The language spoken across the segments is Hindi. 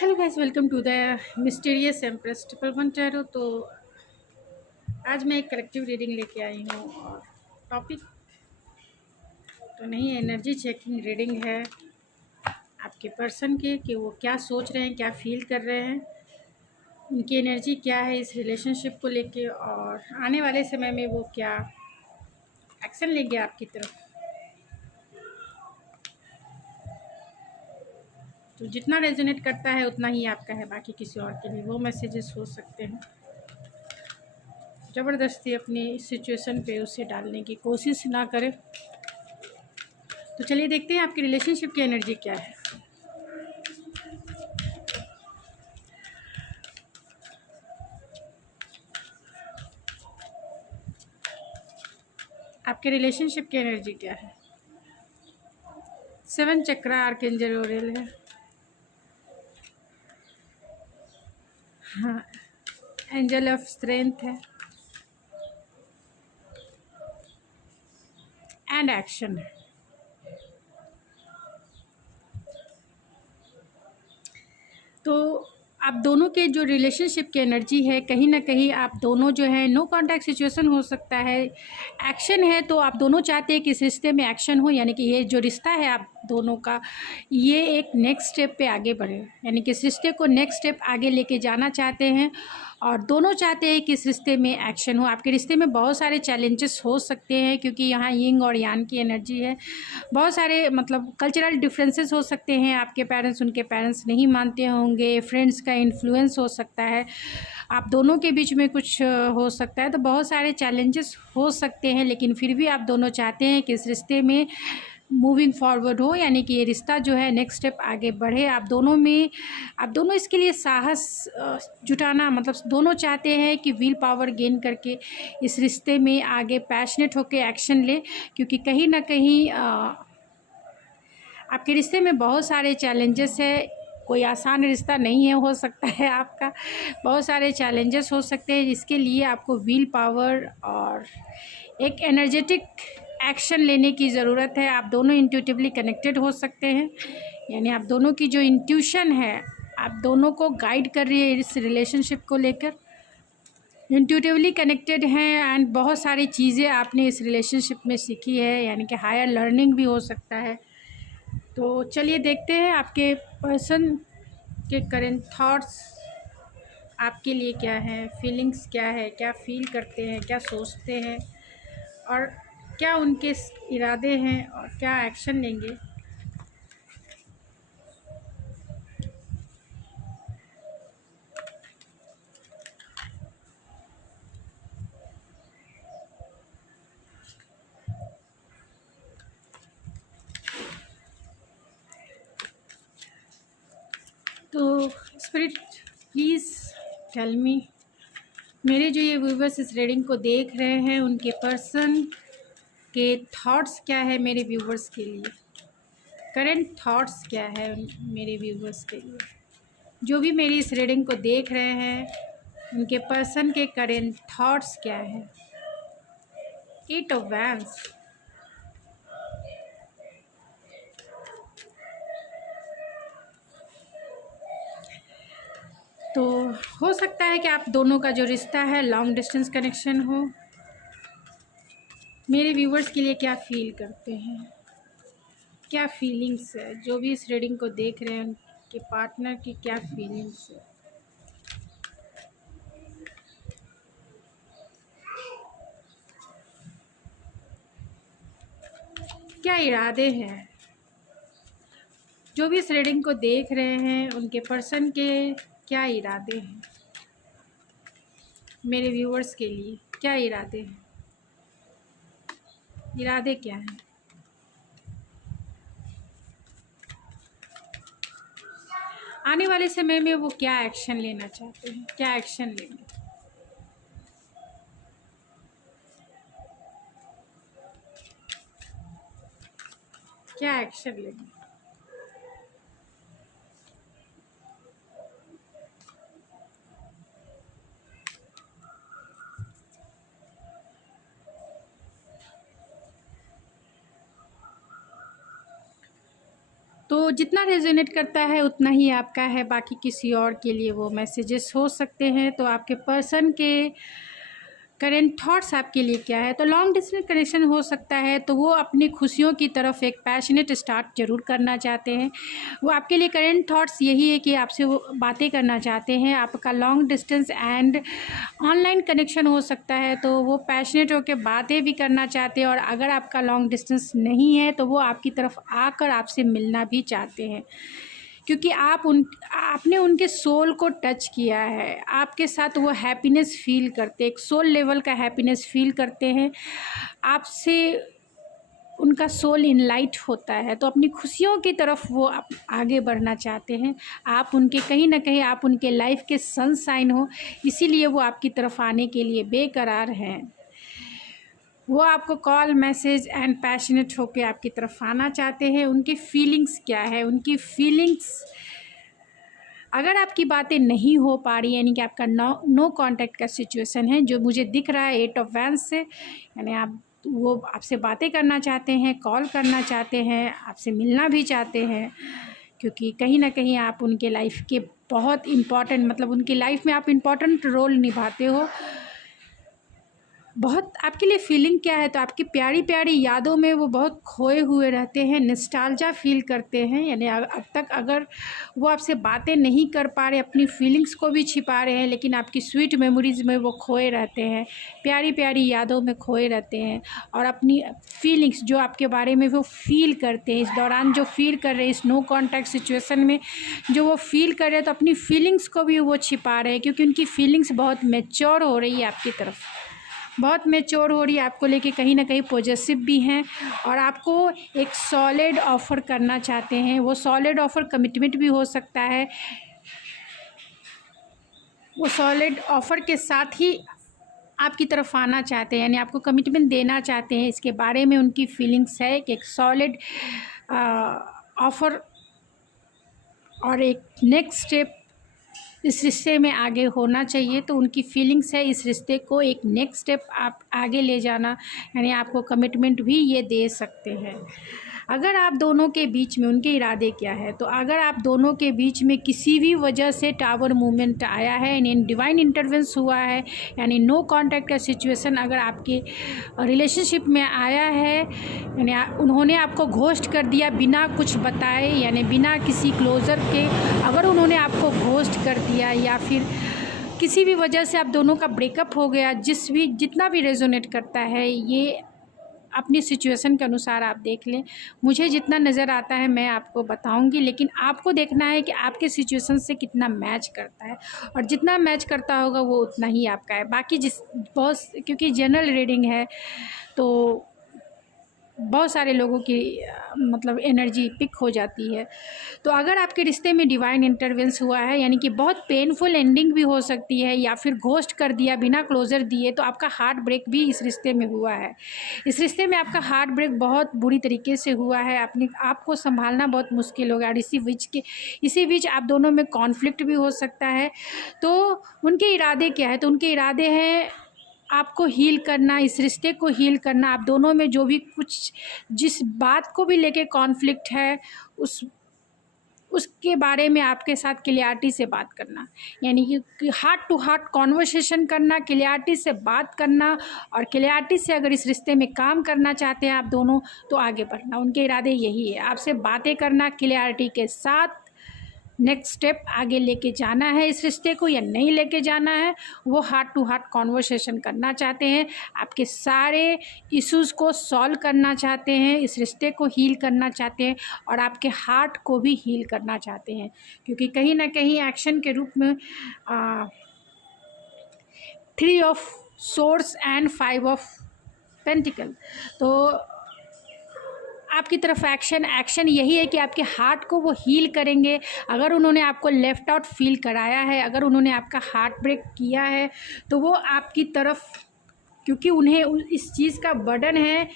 Hello guys, welcome to the mysterious empress triple one tarot. तो आज मैं एक कलेक्टिव रीडिंग लेके आई हूँ और टॉपिक तो नहीं, एनर्जी चेकिंग रीडिंग है आपके पर्सन के कि वो क्या सोच रहे हैं, क्या फील कर रहे हैं, उनकी एनर्जी क्या है इस रिलेशनशिप को लेके, और आने वाले समय में वो क्या एक्शन लेंगे आपकी तरफ। तो जितना रेजोनेट करता है उतना ही आपका है, बाकी किसी और के लिए वो मैसेजेस हो सकते हैं। ज़बरदस्ती अपनी सिचुएशन पे उसे डालने की कोशिश ना करें। तो चलिए देखते हैं आपकी रिलेशनशिप की एनर्जी क्या है। आपके रिलेशनशिप की एनर्जी क्या है। 7 चक्रा आर्कएंजल ओरेल है। हाँ, एंजल ऑफ स्ट्रेंथ है एंड एक्शन है। तो आप दोनों के जो रिलेशनशिप की एनर्जी है, कहीं ना कहीं आप दोनों जो है नो कांटेक्ट सिचुएशन हो सकता है, एक्शन है। तो आप दोनों चाहते हैं कि इस रिश्ते में एक्शन हो, यानी कि ये जो रिश्ता है आप दोनों का, ये एक नेक्स्ट स्टेप पे आगे बढ़े, यानी कि इस रिश्ते को नेक्स्ट स्टेप आगे लेके जाना चाहते हैं। और दोनों चाहते हैं कि इस रिश्ते में एक्शन हो। आपके रिश्ते में बहुत सारे चैलेंजेस हो सकते हैं, क्योंकि यहाँ यिंग और यान की एनर्जी है। बहुत सारे मतलब कल्चरल डिफरेंसेस हो सकते हैं, आपके पेरेंट्स उनके पेरेंट्स नहीं मानते होंगे, फ्रेंड्स का इन्फ्लुएंस हो सकता है, आप दोनों के बीच में कुछ हो सकता है। तो बहुत सारे चैलेंजेस हो सकते हैं, लेकिन फिर भी आप दोनों चाहते हैं कि इस रिश्ते में मूविंग फॉरवर्ड हो, यानी कि ये रिश्ता जो है नेक्स्ट स्टेप आगे बढ़े। आप दोनों इसके लिए साहस जुटाना, मतलब दोनों चाहते हैं कि विल पावर गेन करके इस रिश्ते में आगे पैशनेट होकर एक्शन ले, क्योंकि कहीं ना कहीं आपके रिश्ते में बहुत सारे चैलेंजेस है। कोई आसान रिश्ता नहीं है, हो सकता है आपका बहुत सारे चैलेंजेस हो सकते हैं, जिसके लिए आपको विल पावर और एक एनर्जेटिक एक्शन लेने की ज़रूरत है। आप दोनों इंट्यूटिवली कनेक्टेड हो सकते हैं, यानी आप दोनों की जो इंट्यूशन है आप दोनों को गाइड कर रही है इस रिलेशनशिप को लेकर। इंट्यूटिवली कनेक्टेड हैं एंड बहुत सारी चीज़ें आपने इस रिलेशनशिप में सीखी है, यानी कि हायर लर्निंग भी हो सकता है। तो चलिए देखते हैं आपके पर्सन के करेंट थॉट्स आपके लिए क्या है, फीलिंग्स क्या है, क्या फील करते हैं, क्या सोचते हैं, और क्या उनके इरादे हैं और क्या एक्शन लेंगे। तो स्पिरिट प्लीज़ टेल मी, मेरे जो ये व्यूवर्स इस रीडिंग को देख रहे हैं उनके पर्सन के थॉट्स क्या है मेरे व्यूवर्स के लिए, करंट थॉट्स क्या है मेरे व्यूवर्स के लिए। जो भी मेरी इस रीडिंग को देख रहे हैं उनके पर्सन के करंट थॉट्स क्या है। 8 ऑफ वैंड्स। तो हो सकता है कि आप दोनों का जो रिश्ता है लॉन्ग डिस्टेंस कनेक्शन हो। मेरे व्यूवर्स के लिए क्या फील करते हैं, क्या फीलिंग्स है, जो भी इस रीडिंग को देख रहे हैं उनके पार्टनर की क्या फीलिंग्स है, क्या इरादे हैं। जो भी इस रीडिंग को देख रहे हैं उनके पर्सन के क्या इरादे हैं, मेरे व्यूवर्स के लिए क्या इरादे हैं, इरादे क्या हैं। आने वाले समय में वो क्या एक्शन लेना चाहते हैं, क्या एक्शन लेंगे, क्या एक्शन लेंगे। तो जितना रेजोनेट करता है उतना ही आपका है, बाकी किसी और के लिए वो मैसेजेस हो सकते हैं। तो आपके पर्सन के करेंट थॉट्स आपके लिए क्या है। तो लॉन्ग डिस्टेंस कनेक्शन हो सकता है, तो वो अपनी खुशियों की तरफ एक पैशनेट स्टार्ट ज़रूर करना चाहते हैं। वो आपके लिए करेंट थॉट्स यही है कि आपसे वो बातें करना चाहते हैं। आपका long distance and online connection हो सकता है, तो वो पैशनेट होकर बातें भी करना चाहते हैं। और अगर आपका लॉन्ग डिस्टेंस नहीं है तो वो आपकी तरफ आकर आपसे मिलना भी चाहते हैं, क्योंकि आपने उनके सोल को टच किया है। आपके साथ वो हैप्पीनेस फ़ील करते हैं, एक सोल लेवल का हैप्पीनेस फ़ील करते हैं। आपसे उनका सोल इनलाइट होता है, तो अपनी खुशियों की तरफ वो आगे बढ़ना चाहते हैं। आप उनके कहीं ना कहीं आप उनके लाइफ के सनशाइन हो, इसीलिए वो आपकी तरफ आने के लिए बेकरार हैं। वो आपको कॉल मैसेज एंड पैशनेट होकर आपकी तरफ आना चाहते हैं। उनकी फीलिंग्स क्या है, उनकी फीलिंग्स, अगर आपकी बातें नहीं हो पा रही यानी कि आपका नो कांटेक्ट का सिचुएशन है, जो मुझे दिख रहा है 8 ऑफ वैंड्स से, यानी वो आपसे बातें करना चाहते हैं, कॉल करना चाहते हैं, आपसे मिलना भी चाहते हैं, क्योंकि कहीं ना कहीं आप उनके लाइफ के बहुत इम्पॉर्टेंट, मतलब उनकी लाइफ में आप इम्पॉर्टेंट रोल निभाते हो। बहुत आपके लिए फीलिंग क्या है, तो आपकी प्यारी प्यारी यादों में वो बहुत खोए हुए रहते हैं, नॉस्टैल्जिया फील करते हैं। यानी अब तक अगर वो आपसे बातें नहीं कर पा रहे, अपनी फीलिंग्स को भी छिपा रहे हैं, लेकिन आपकी स्वीट मेमोरीज़ में वो खोए रहते हैं, प्यारी प्यारी यादों में खोए रहते हैं। और अपनी फीलिंग्स जो आपके बारे में वो फील करते हैं, इस दौरान जो फील कर रहे हैं, इस नो कॉन्टैक्ट सिचुएशन में जो वो फील कर रहे हैं, तो अपनी फीलिंग्स को भी वो छिपा रहे हैं, क्योंकि उनकी फीलिंग्स बहुत मैच्योर हो रही है आपकी तरफ, बहुत मैच्योर हो रही है आपको लेके, कहीं ना कहीं पॉजिटिव भी हैं। और आपको एक सॉलिड ऑफ़र करना चाहते हैं। वो सॉलिड ऑफ़र कमिटमेंट भी हो सकता है। वो सॉलिड ऑफ़र के साथ ही आपकी तरफ आना चाहते हैं, यानी आपको कमिटमेंट देना चाहते हैं। इसके बारे में उनकी फीलिंग्स है कि एक सॉलिड ऑफ़र और एक नेक्स्ट स्टेप इस रिश्ते में आगे होना चाहिए। तो उनकी फीलिंग्स है इस रिश्ते को एक नेक्स्ट स्टेप आप आगे ले जाना, यानी आपको कमिटमेंट भी ये दे सकते हैं। अगर आप दोनों के बीच में, उनके इरादे क्या है, तो अगर आप दोनों के बीच में किसी भी वजह से टावर मूवमेंट आया है, यानी डिवाइन इंटरवेंस हुआ है, यानी नो कांटेक्ट का सिचुएशन अगर आपके रिलेशनशिप में आया है, यानी उन्होंने आपको घोस्ट कर दिया बिना कुछ बताए, यानी बिना किसी क्लोज़र के अगर उन्होंने आपको घोस्ट कर दिया, या फिर किसी भी वजह से आप दोनों का ब्रेकअप हो गया, जितना भी रेजोनेट करता है, ये अपनी सिचुएशन के अनुसार आप देख लें। मुझे जितना नज़र आता है मैं आपको बताऊंगी, लेकिन आपको देखना है कि आपके सिचुएशन से कितना मैच करता है, और जितना मैच करता होगा वो उतना ही आपका है। बाकी क्योंकि जनरल रीडिंग है, तो बहुत सारे लोगों की मतलब एनर्जी पिक हो जाती है। तो अगर आपके रिश्ते में डिवाइन इंटरवेंस हुआ है, यानी कि बहुत पेनफुल एंडिंग भी हो सकती है, या फिर घोस्ट कर दिया बिना क्लोज़र दिए, तो आपका हार्ट ब्रेक भी इस रिश्ते में हुआ है। इस रिश्ते में आपका हार्ट ब्रेक बहुत बुरी तरीके से हुआ है। आपको संभालना बहुत मुश्किल होगा। और इसी बीच आप दोनों में कॉन्फ्लिक्ट भी हो सकता है। तो उनके इरादे क्या है, तो उनके इरादे हैं आपको हील करना, इस रिश्ते को हील करना। आप दोनों में जो भी कुछ, जिस बात को भी लेके कॉन्फ्लिक्ट है, उसके बारे में आपके साथ क्लियरिटी से बात करना, यानी कि हार्ट टू हार्ट कॉन्वर्सेशन करना, क्लियरिटी से बात करना, और क्लियरिटी से अगर इस रिश्ते में काम करना चाहते हैं आप दोनों, तो आगे बढ़ना। उनके इरादे यही है, आपसे बातें करना, क्लियरिटी के साथ नेक्स्ट स्टेप आगे लेके जाना है इस रिश्ते को या नहीं लेके जाना है। वो हार्ट टू हार्ट कॉन्वर्सेशन करना चाहते हैं, आपके सारे इश्यूज़ को सॉल्व करना चाहते हैं, इस रिश्ते को हील करना चाहते हैं, और आपके हार्ट को भी हील करना चाहते हैं। क्योंकि कहीं ना कहीं एक्शन के रूप में 3 of swords and 5 of pentacle, तो आपकी तरफ एक्शन यही है कि आपके हार्ट को वो हील करेंगे। अगर उन्होंने आपको लेफ़्ट आउट फील कराया है, अगर उन्होंने आपका हार्ट ब्रेक किया है, तो वो आपकी तरफ, क्योंकि उन्हें इस चीज़ का बर्डन है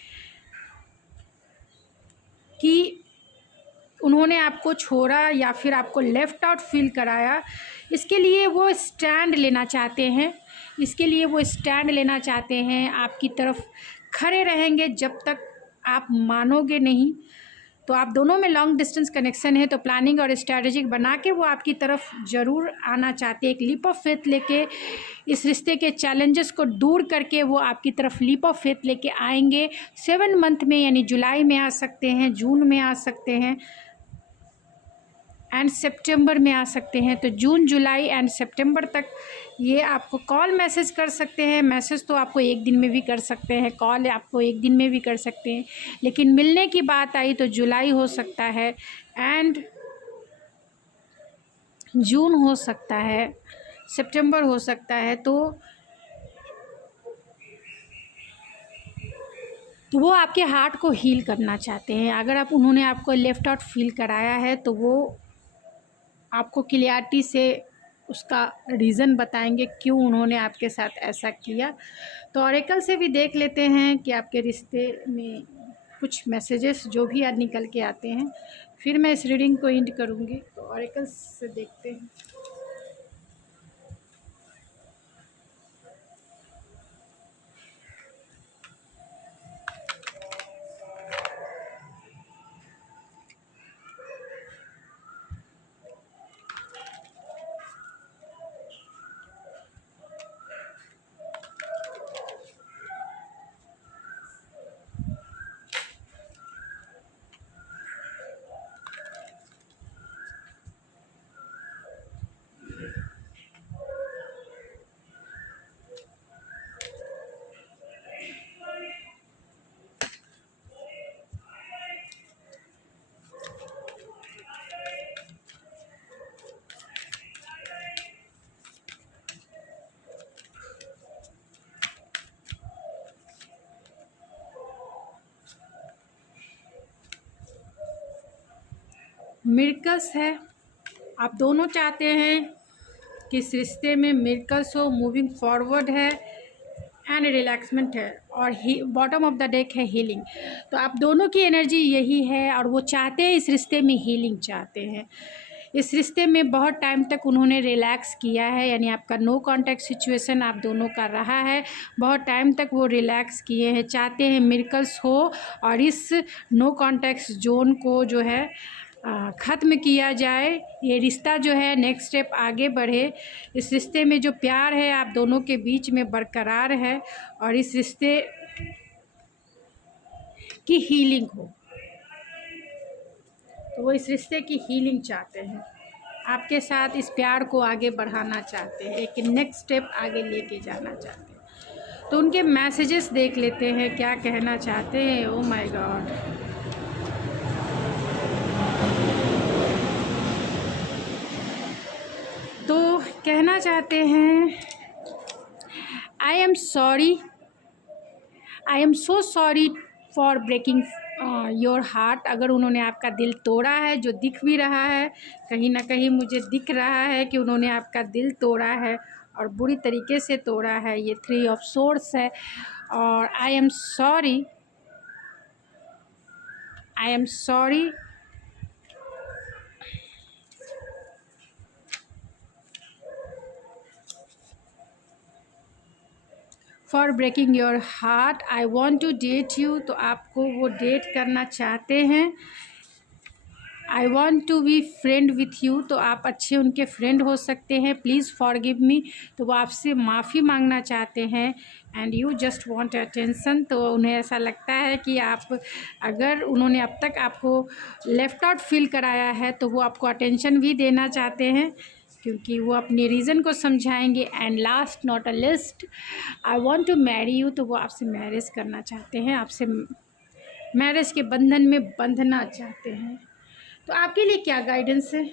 कि उन्होंने आपको छोड़ा या फिर आपको लेफ़्ट आउट फील कराया, इसके लिए वो स्टैंड लेना चाहते हैं। आपकी तरफ खड़े रहेंगे जब तक आप मानोगे नहीं, तो आप दोनों में लॉन्ग डिस्टेंस कनेक्शन है, तो प्लानिंग और स्ट्रैटेजिक बना के वो आपकी तरफ ज़रूर आना चाहते हैं। एक लीप ऑफ फेथ लेके इस रिश्ते के चैलेंजेस को दूर करके वो आपकी तरफ लीप ऑफ फेथ लेके आएंगे। 7 मंथ में, यानी जुलाई में आ सकते हैं, जून में आ सकते हैं एंड सितंबर में आ सकते हैं। तो जून, जुलाई एंड सितंबर तक ये आपको कॉल मैसेज कर सकते हैं। मैसेज तो आपको एक दिन में भी कर सकते हैं, कॉल आपको एक दिन में भी कर सकते हैं, लेकिन मिलने की बात आई तो जुलाई हो सकता है एंड जून हो सकता है, सितंबर हो सकता है। तो वो आपके हार्ट को हील करना चाहते हैं। अगर आप उन्होंने आपको लेफ्ट आउट फील कराया है तो वो आपको क्लियरिटी से उसका रीज़न बताएंगे क्यों उन्होंने आपके साथ ऐसा किया। तो ऑरेकल से भी देख लेते हैं कि आपके रिश्ते में कुछ मैसेजेस जो भी आज निकल के आते हैं, फिर मैं इस रीडिंग को एंड करूँगी। तो ऑरेकल से देखते हैं। मिरेकल्स है, आप दोनों चाहते हैं कि इस रिश्ते में मिरेकल्स हो, मूविंग फॉरवर्ड है एंड रिलैक्समेंट है, और बॉटम ऑफ द डेक है हीलिंग। तो आप दोनों की एनर्जी यही है और वो चाहते हैं इस रिश्ते में हीलिंग चाहते हैं। इस रिश्ते में बहुत टाइम तक उन्होंने रिलैक्स किया है, यानी आपका नो कांटेक्ट सिचुएशन आप दोनों का रहा है। बहुत टाइम तक वो रिलैक्स किए हैं, चाहते हैं मिरेकल्स हो और इस नो कांटेक्ट जोन को जो है ख़त्म किया जाए। ये रिश्ता जो है नेक्स्ट स्टेप आगे बढ़े। इस रिश्ते में जो प्यार है आप दोनों के बीच में बरकरार है और इस रिश्ते की हीलिंग हो। तो वो इस रिश्ते की हीलिंग चाहते हैं, आपके साथ इस प्यार को आगे बढ़ाना चाहते हैं, एक नेक्स्ट स्टेप आगे लेके जाना चाहते हैं। तो उनके मैसेजेस देख लेते हैं क्या कहना चाहते हैं। ओ माय गॉड, तो कहना चाहते हैं I am sorry, I am so sorry for breaking your heart. अगर उन्होंने आपका दिल तोड़ा है, जो दिख भी रहा है, कहीं ना कहीं मुझे दिख रहा है कि उन्होंने आपका दिल तोड़ा है और बुरी तरीके से तोड़ा है। ये 3 ऑफ सोर्ड्स है और I am sorry, I am sorry for breaking your heart, I want to date you. तो आपको वो डेट करना चाहते हैं। I want to be friend with you, तो आप अच्छे उनके फ्रेंड हो सकते हैं। प्लीज़ फॉरगिव मी, तो वो आपसे माफ़ी मांगना चाहते हैं। And you just want attention, तो उन्हें ऐसा लगता है कि आप, अगर उन्होंने अब तक आपको लेफ्ट आउट फील कराया है तो वो आपको अटेंशन भी देना चाहते हैं, क्योंकि वो अपने रीज़न को समझाएंगे। And last not a list, I want to marry you, तो वो आपसे मैरिज करना चाहते हैं, आपसे मैरिज के बंधन में बंधना चाहते हैं। तो आपके लिए क्या गाइडेंस है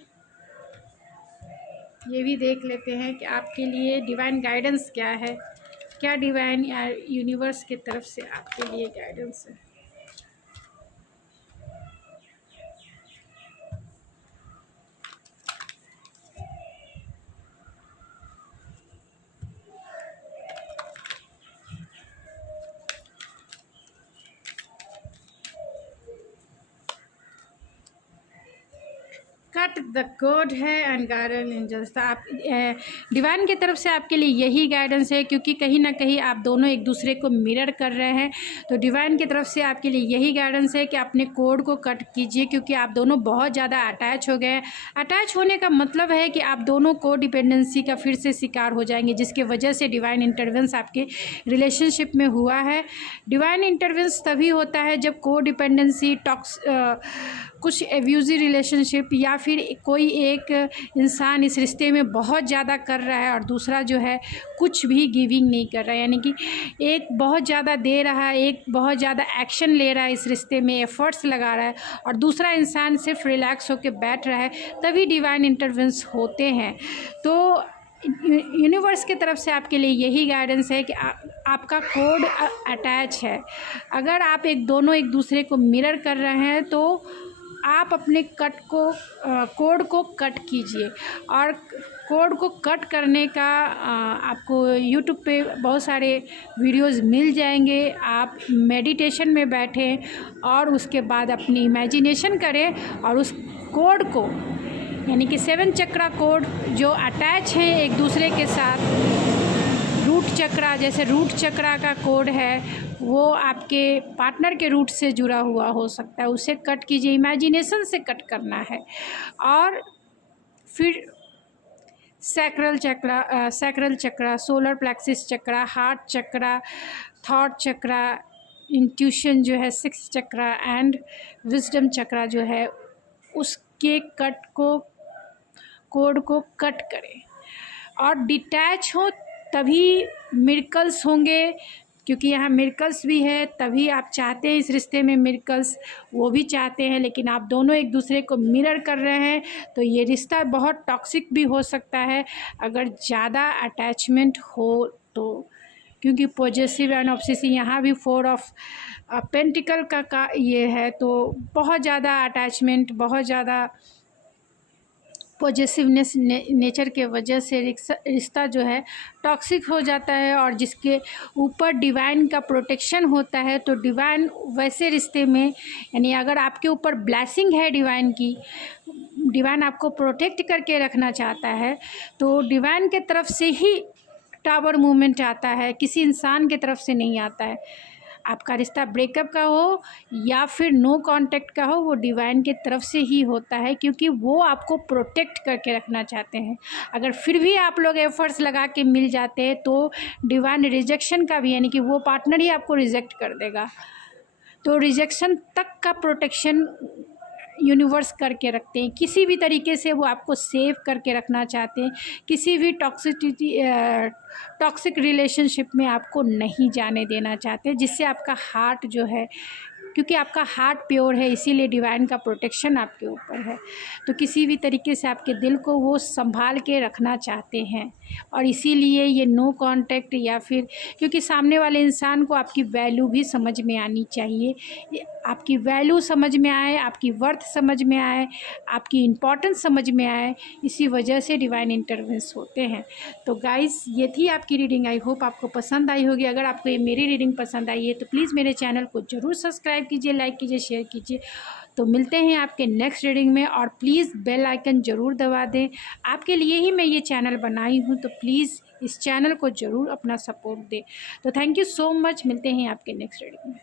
ये भी देख लेते हैं कि आपके लिए डिवाइन गाइडेंस क्या है, क्या डिवाइन या यूनिवर्स की तरफ से आपके लिए गाइडेंस है। कट द कोड है एंड गाइडेंस एंजल्स। आप डिवाइन की तरफ से आपके लिए यही गाइडेंस है, क्योंकि कहीं ना कहीं आप दोनों एक दूसरे को मिरर कर रहे हैं। तो डिवाइन की तरफ से आपके लिए यही गाइडेंस है कि अपने कोड को कट कीजिए, क्योंकि आप दोनों बहुत ज़्यादा अटैच हो गए हैं। अटैच होने का मतलब है कि आप दोनों को डिपेंडेंसी का फिर से शिकार हो जाएंगे, जिसके वजह से डिवाइन इंटरवेंस आपके रिलेशनशिप में हुआ है। डिवाइन इंटरवेंस तभी होता है जब को डिपेंडेंसी, कुछ एब्यूज़िव रिलेशनशिप या फिर कोई एक इंसान इस रिश्ते में बहुत ज़्यादा कर रहा है और दूसरा जो है कुछ भी गिविंग नहीं कर रहा है, यानी कि एक बहुत ज़्यादा दे रहा है, एक बहुत ज़्यादा एक्शन ले रहा है इस रिश्ते में, एफ़र्ट्स लगा रहा है, और दूसरा इंसान सिर्फ रिलैक्स होकर बैठ रहा है, तभी डिवाइन इंटरवेंस होते हैं। तो यूनिवर्स की तरफ से आपके लिए यही गाइडेंस है कि आपका कोड अटैच है। अगर आप दोनों एक दूसरे को मिरर कर रहे हैं तो आप अपने कोड को कट कीजिए। और कोड को कट करने का आपको यूट्यूब पे बहुत सारे वीडियोस मिल जाएंगे। आप मेडिटेशन में बैठें और उसके बाद अपनी इमेजिनेशन करें और उस कोड को, यानी कि 7 चक्रा कोड जो अटैच हैं एक दूसरे के साथ, रूट चक्रा, जैसे रूट चक्रा का कोड है वो आपके पार्टनर के रूट से जुड़ा हुआ हो सकता है, उसे कट कीजिए, इमेजिनेशन से कट करना है। और फिर सैक्रल चक्रा, सोलर प्लेक्सिस चक्रा, हार्ट चक्रा, थॉट चक्रा, इंट्यूशन जो है 6 चक्रा एंड विजडम चक्रा जो है, उसके कोड को कट करें और डिटैच हो, तभी मिरेकल्स होंगे। क्योंकि यहाँ मिरेकल्स भी है, तभी आप चाहते हैं इस रिश्ते में मिरेकल्स, वो भी चाहते हैं, लेकिन आप दोनों एक दूसरे को मिरर कर रहे हैं। तो ये रिश्ता बहुत टॉक्सिक भी हो सकता है अगर ज़्यादा अटैचमेंट हो तो, क्योंकि पॉजेसिव एंड ऑब्सेसिव, यहाँ भी 4 ऑफ पेंटिकल का ये है। तो बहुत ज़्यादा अटैचमेंट, बहुत ज़्यादा पॉजेसिवनेस नेचर के वजह से रिश्ता जो है टॉक्सिक हो जाता है। और जिसके ऊपर डिवाइन का प्रोटेक्शन होता है, तो डिवाइन वैसे रिश्ते में, यानी अगर आपके ऊपर ब्लेसिंग है डिवाइन की, डिवाइन आपको प्रोटेक्ट करके रखना चाहता है, तो डिवाइन के तरफ से ही टावर मूवमेंट आता है, किसी इंसान के तरफ से नहीं आता है। आपका रिश्ता ब्रेकअप का हो या फिर नो कांटेक्ट का हो, वो डिवाइन की तरफ से ही होता है, क्योंकि वो आपको प्रोटेक्ट करके रखना चाहते हैं। अगर फिर भी आप लोग एफर्ट्स लगा के मिल जाते हैं तो डिवाइन रिजेक्शन का भी, यानी कि वो पार्टनर ही आपको रिजेक्ट कर देगा। तो रिजेक्शन तक का प्रोटेक्शन यूनिवर्स करके रखते हैं, किसी भी तरीके से वो आपको सेव करके रखना चाहते हैं, किसी भी टॉक्सिक रिलेशनशिप में आपको नहीं जाने देना चाहते, जिससे आपका हार्ट जो है, क्योंकि आपका हार्ट प्योर है, इसीलिए डिवाइन का प्रोटेक्शन आपके ऊपर है। तो किसी भी तरीके से आपके दिल को वो संभाल के रखना चाहते हैं, और इसीलिए ये नो कांटेक्ट, या फिर क्योंकि सामने वाले इंसान को आपकी वैल्यू भी समझ में आनी चाहिए, आपकी वैल्यू समझ में आए, आपकी वर्थ समझ में आए, आपकी इम्पोर्टेंस समझ में आए, इसी वजह से डिवाइन इंटरवेंस होते हैं। तो गाइस, ये थी आपकी रीडिंग। आई होप आपको पसंद आई होगी। अगर आपको ये मेरी रीडिंग पसंद आई है तो प्लीज़ मेरे चैनल को ज़रूर सब्सक्राइब कीजिए, लाइक कीजिए, शेयर कीजिए। तो मिलते हैं आपके नेक्स्ट रीडिंग में, और प्लीज़ बेल आइकन ज़रूर दबा दें। आपके लिए ही मैं ये चैनल बनाई हूँ, तो प्लीज़ इस चैनल को ज़रूर अपना सपोर्ट दें। तो थैंक यू सो मच। मिलते हैं आपके नेक्स्ट रीडिंग में।